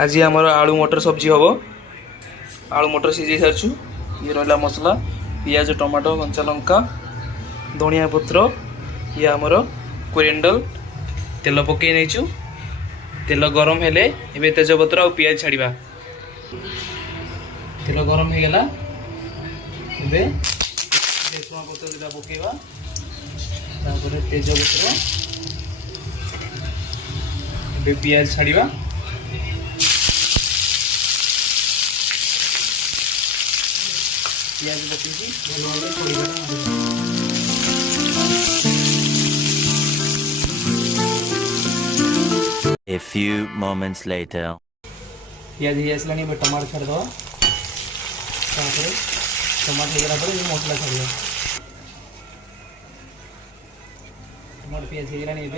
आज आमर आलू मटर सब्जी हम आलू मटर सीझे सारी ये रहा मसला पियाज टमाटो कंचा लंका धनिया पत्र ये आमर कोरिएंडर तेल पकई नहीं तेल गरम हेले एबे तेजपत्र और पियाज छाड़वा तेल गरम हो गला एबे रसुण पत्र दुटा पकेवा तेजपत्र एबे पियाज छाड़वा पियाज पकई A few moments later. पियाज ही आसलानी टमाटर छाड़ दवा टमाटर होगा पर मसला छाड़ टमाटर पियाज हो